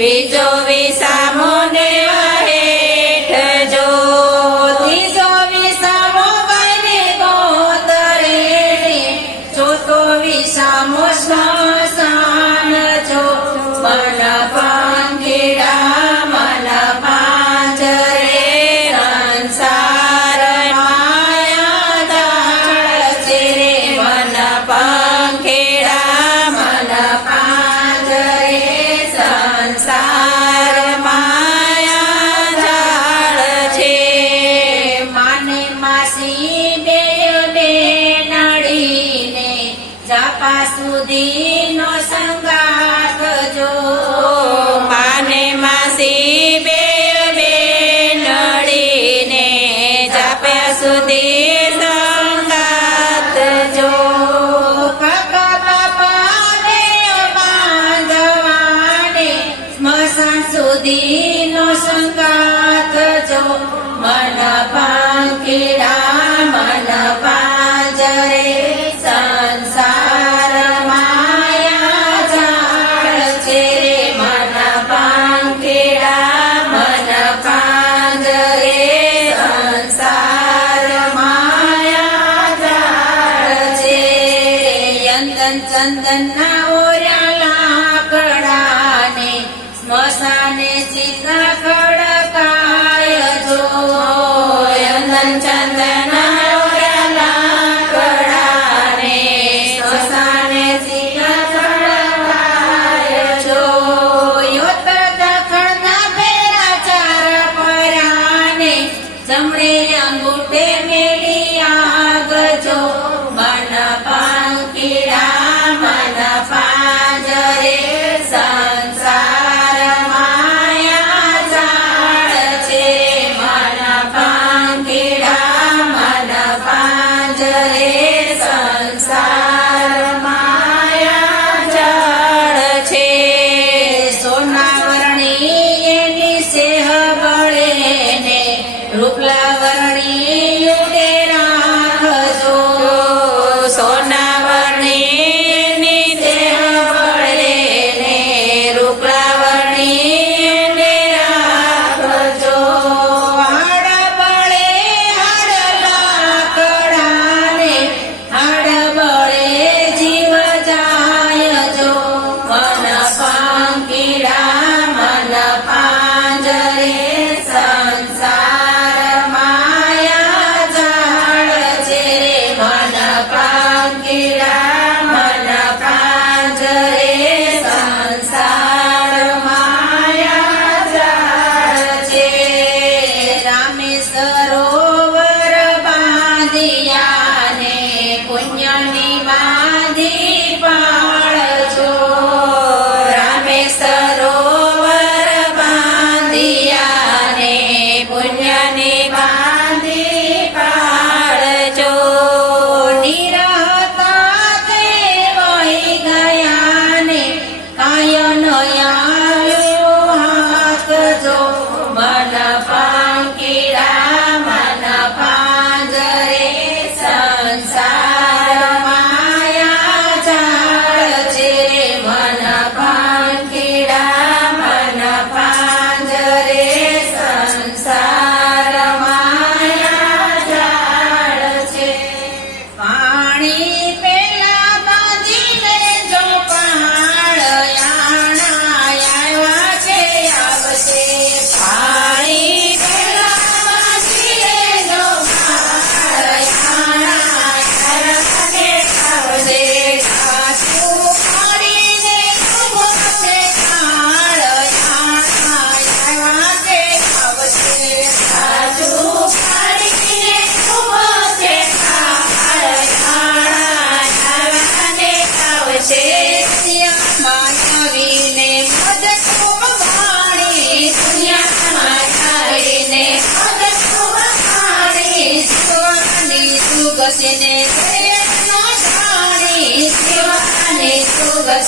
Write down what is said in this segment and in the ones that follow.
We don't. સ્મશાન સુધીનો સંગાત જો મન in the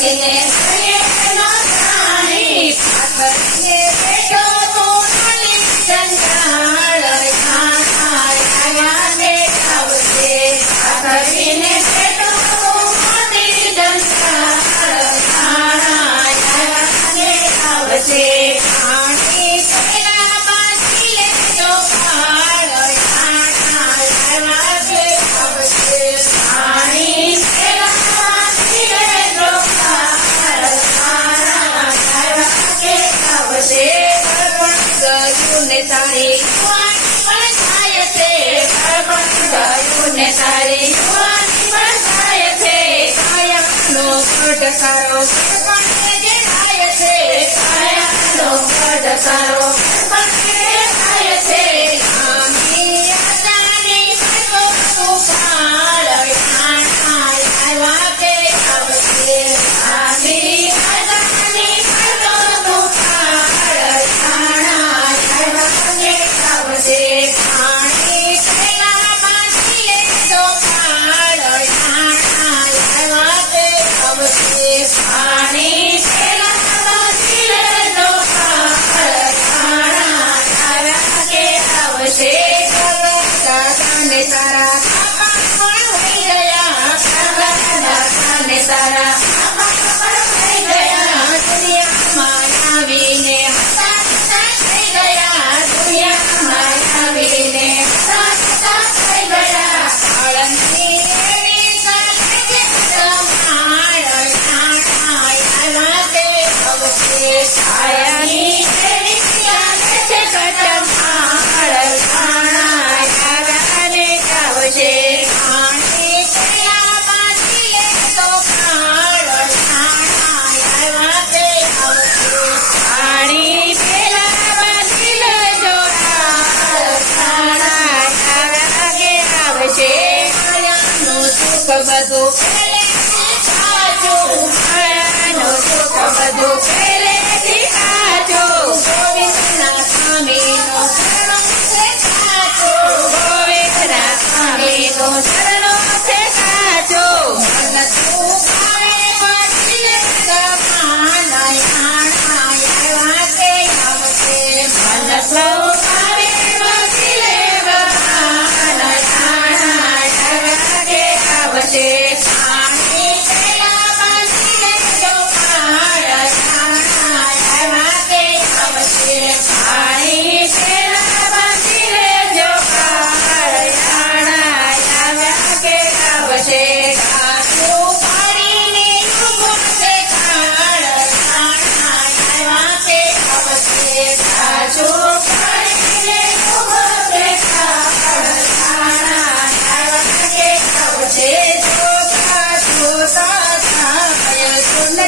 pacientes પડકારો પણ જે છે કાયાનો પડકારો પણ જે છે Ah. Yes, I am.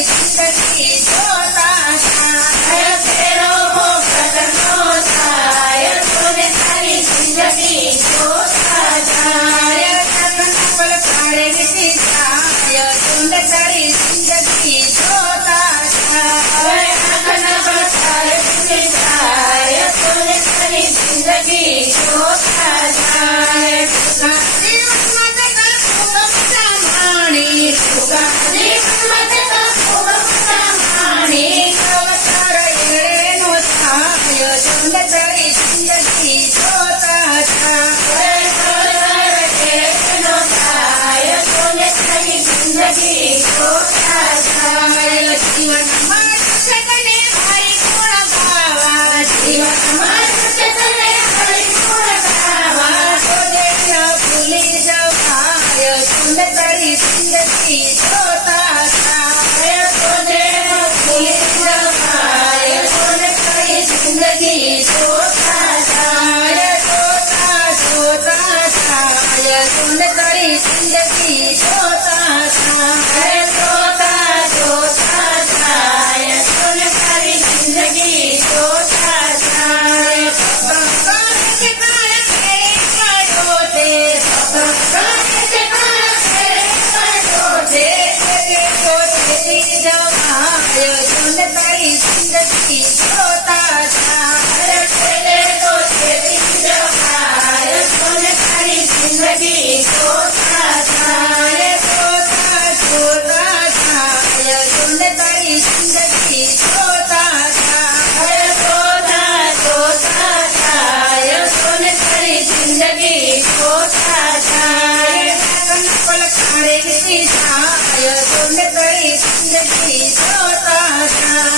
Thank you. వేదమాయ తొండపై చిందీ praise the Lord.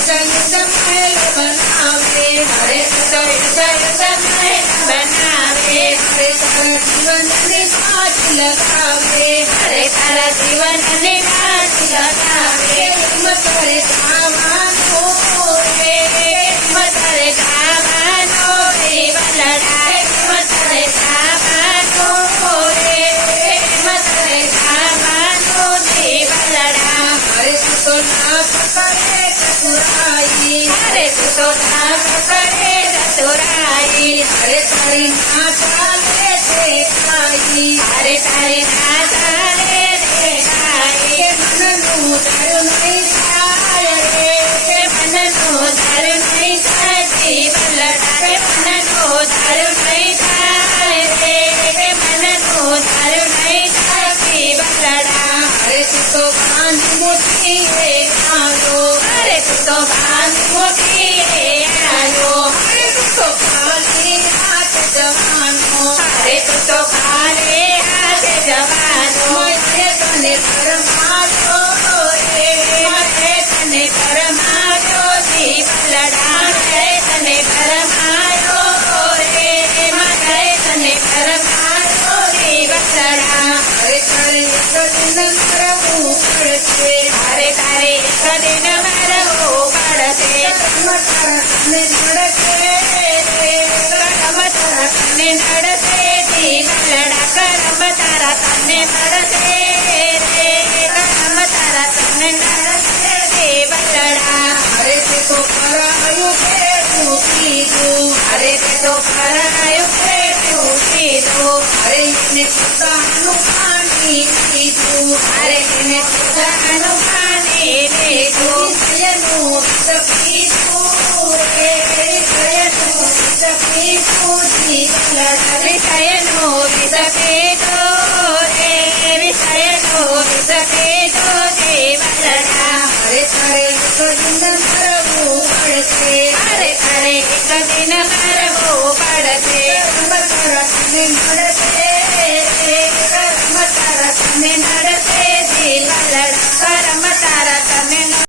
संग सम्मेल बनावे हरे संग संग सम्मेल बनावे हरे सारा जीवन ने काज लगावे हरे सारा जीवन ने काज लगावे मत हरे सामान तो धाम हरे तारी माता हरे तारी माता ले दे आई मन नू धर नहीं जाय रे मन नू धर नहीं जाय जीवन धर मन नू धर नहीं जाय रे मन नू धर हरे तू तो बाँध मुठी रे कालो हरे तू तो बाँध मुठी તમને નડશે તી નડા કરમ તારા તમને નડશે